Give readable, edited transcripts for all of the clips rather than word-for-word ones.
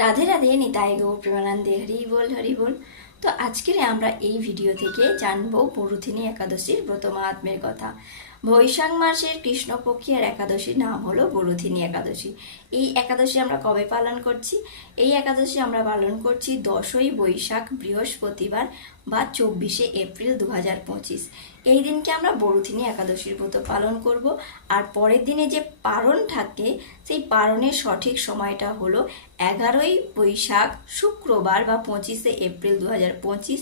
রাধে রাধে, নিতাই গো প্রেমানন্দে, হরি বল হরি বল। তো আজকের আমরা এই ভিডিও থেকে জানবো বরুথিনী একাদশীর ব্রত মাহাত্ম্যের কথা। বৈশাখ মাসের কৃষ্ণপক্ষের একাদশীর নাম হলো বরুথিনী একাদশী। এই একাদশী আমরা কবে পালন করছি? এই একাদশী আমরা পালন করছি 10ই বৈশাখ বৃহস্পতিবার বা 24শে এপ্রিল 2025। এই দিনকে আমরা বরুথিনী একাদশীর ব্রত পালন করব। আর পরের দিনে যে পারণ থাকে, সেই পারণের সঠিক সময়টা হলো 11ই বৈশাখ শুক্রবার বা 25শে এপ্রিল 2025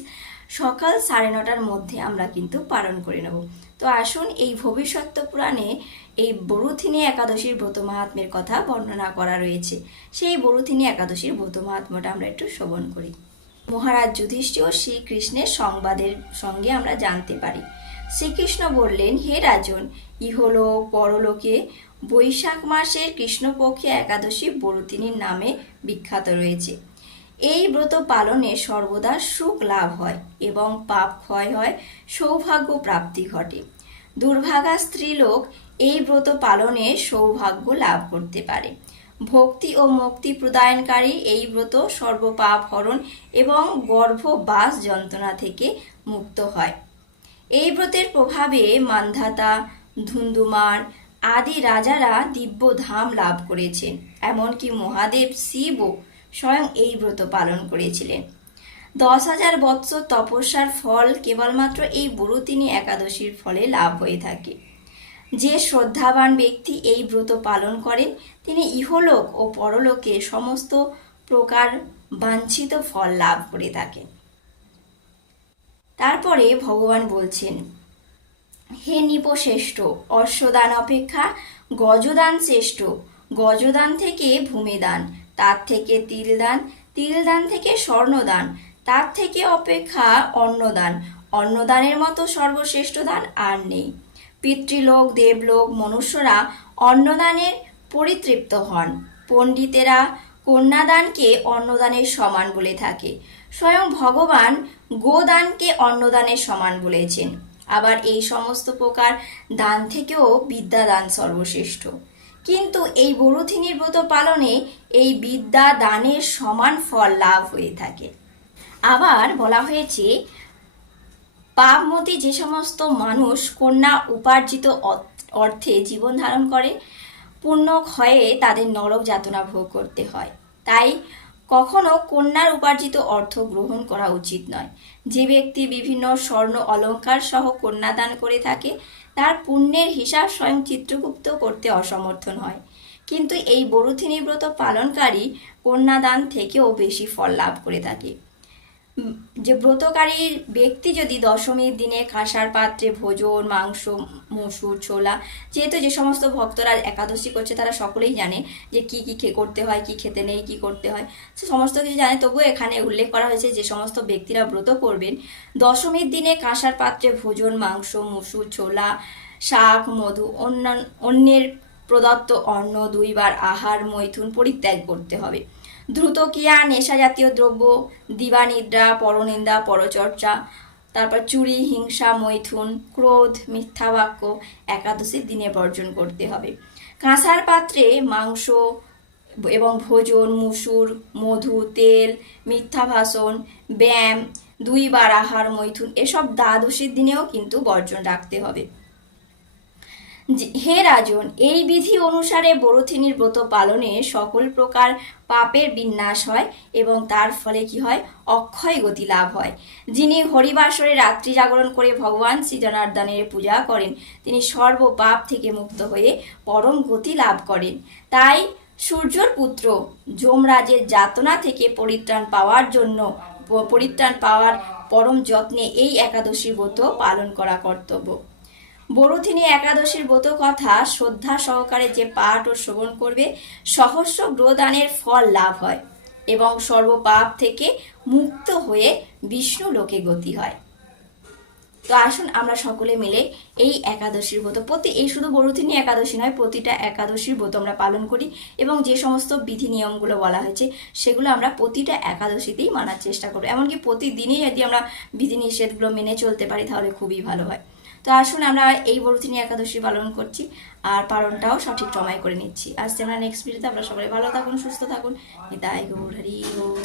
সকাল 9:30টার মধ্যে আমরা কিন্তু পালন করে নেব। তো আসুন, এই ভবিষ্যৎ পুরাণে এই বরুথিনী একাদশীর ব্রত মাহাত্ম্যের কথা বর্ণনা করা রয়েছে। সেই বরুথিনী একাদশীর ব্রত মাহাত্ম্যটা আমরা একটু শ্রবণ করি। মহারাজ যুধিষ্ঠির ও শ্রীকৃষ্ণের সংবাদের সঙ্গে আমরা জানতে পারি। শ্রীকৃষ্ণ বললেন, হে রাজন, ইহলোক পরলোকে বৈশাখ মাসের কৃষ্ণপক্ষে একাদশী বরুথিনীর নামে বিখ্যাত রয়েছে। এই ব্রত পালনে সর্বদা সুখ লাভ হয় এবং পাপ ক্ষয় হয়, সৌভাগ্য প্রাপ্তি ঘটে। দুর্ভাগা স্ত্রীলোক এই ব্রত পালনে সৌভাগ্য লাভ করতে পারে। ভক্তি ও মুক্তি প্রদায়নকারী এই ব্রত সর্বপাপ হরণ এবং গর্ভবাস যন্ত্রণা থেকে মুক্ত হয়। এই ব্রতের প্রভাবে মান্ধাতা, ধুন্ধুমার আদি রাজারা দিব্য ধাম লাভ করেছেন। এমনকি মহাদেব শিবও স্বয়ং এই ব্রত পালন করেছিলেন। 10,000 বৎসর তপস্যার ফল কেবলমাত্র এই বরুথিনী একাদশীর ফলে লাভ হয়ে থাকে। যে শ্রদ্ধাবান ব্যক্তি এই ব্রত পালন করেন, তিনি ইহলোক ও পরলোকে সমস্ত প্রকার বাঞ্ছিত ফল লাভ করে থাকেন। তারপরে ভগবান বলছেন, হে নৃপশ্রেষ্ঠ, অশ্বদান অপেক্ষা গজদান শ্রেষ্ঠ। গজদান থেকে ভূমিদান, তার থেকে তিলদান, তিলদান থেকে স্বর্ণদান, তার থেকে অপেক্ষা অন্নদান। অন্নদানের মতো সর্বশ্রেষ্ঠ দান আর নেই। পিতৃলোক, দেবলোক, মনুষ্যরা অন্নদানের পরিতৃপ্ত হন। পণ্ডিতেরা কন্যাদানকে অন্নদানের সমান বলে থাকে। স্বয়ং ভগবান গোদানকে অন্নদানের সমান বলেছেন। আবার এই সমস্ত প্রকার দান থেকেও বিদ্যাদান সর্বশ্রেষ্ঠ। কিন্তু এই বরুথিনীর ব্রত পালনে এই বিদ্যা দানের সমান ফল লাভ হয়ে থাকে। আবার বলা হয়েছে, পাপমতী যে সমস্ত মানুষ কন্যা উপার্জিত অর্থে জীবন ধারণ করে, পুণ্য ক্ষয়ে তাদের নরক যাতনা ভোগ করতে হয়। তাই কখনো কন্যার উপার্জিত অর্থ গ্রহণ করা উচিত নয়। যে ব্যক্তি বিভিন্ন স্বর্ণ অলঙ্কার সহ কন্যাদান করে থাকে, তার পুণ্যের হিসাব স্বয়ং চিত্রগুপ্ত করতে অসমর্থন হয়। কিন্তু এই বরুথিনী ব্রত পালনকারী কন্যাদান থেকেও বেশি ফল লাভ করে থাকে। যে ব্রতকারী ব্যক্তি যদি দশমীর দিনে কাঁসার পাত্রে ভোজন, মাংস, মসুর, ছোলা, যেহেতু যে সমস্ত ভক্তরা একাদশী করছে তারা সকলেই জানে যে কি কি করতে হয়, কি খেতে নেই, কি করতে হয়, সে সমস্ত কিছু জানে। তবুও এখানে উল্লেখ করা হয়েছে যে সমস্ত ব্যক্তিরা ব্রত করবেন, দশমীর দিনে কাঁসার পাত্রে ভোজন, মাংস, মসুর, ছোলা, শাক, মধু, অন্যের প্রদত্ত অন্ন, 2 বার আহার, মৈথুন পরিত্যাগ করতে হবে। দ্রুত ক্রিয়া, নেশা জাতীয় দ্রব্য, দিবানিদ্রা, পরনিন্দা, পরচর্চা, তারপর চুরি, হিংসা, মৈথুন, ক্রোধ, মিথ্যা বাক্য একাদশীর দিনে বর্জন করতে হবে। কাঁসার পাত্রে মাংস এবং ভোজন, মুসুর, মধু, তেল, মিথ্যা ভাষণ, ব্যায়াম, 2 বার আহার, মৈথুন এসব দ্বাদশীর দিনেও কিন্তু বর্জন রাখতে হবে। হে রাজন, এই বিধি অনুসারে বরুথিনীর ব্রত পালনে সকল প্রকার পাপের বিনাশ হয় এবং তার ফলে কি হয়? অক্ষয় গতি লাভ হয়। যিনি হরিবাসরে রাত্রি জাগরণ করে ভগবান শ্রী জনার্দনের পূজা করেন, তিনি সর্ব পাপ থেকে মুক্ত হয়ে পরম গতি লাভ করেন। তাই সূর্যর পুত্র যমরাজের যাতনা থেকে পরিত্রাণ পাওয়ার পরম যত্নে এই একাদশী ব্রত পালন করা কর্তব্য। বরুথিনী একাদশীর ব্রত কথা শ্রদ্ধা সহকারে যে পাঠ ও শ্রবণ করবে, সহস্র গ্রহদানের ফল লাভ হয় এবং সর্বপাপ থেকে মুক্ত হয়ে বিষ্ণু লোকে গতি হয়। তো আসুন আমরা সকলে মিলে এই একাদশীর ব্রত এই শুধু বরুথিনী একাদশী নয়, প্রতিটা একাদশীর ব্রত আমরা পালন করি এবং যে সমস্ত বিধি নিয়মগুলো বলা হয়েছে সেগুলো আমরা প্রতিটা একাদশীতেই মানার চেষ্টা করব। এমনকি প্রতিদিনই যদি আমরা বিধি নিষেধগুলো মেনে চলতে পারি তাহলে খুবই ভালো হয়। তো আসুন আমরা এই বরুথিনী একাদশী পালন করছি, আর পালনটাও সঠিক সময় করে নিচ্ছি। আসছে আমরা নেক্সট ভিডিওতে। আমরা সবাই ভালো থাকুন, সুস্থ থাকুন। নিতাই গৌর হরি গৌর।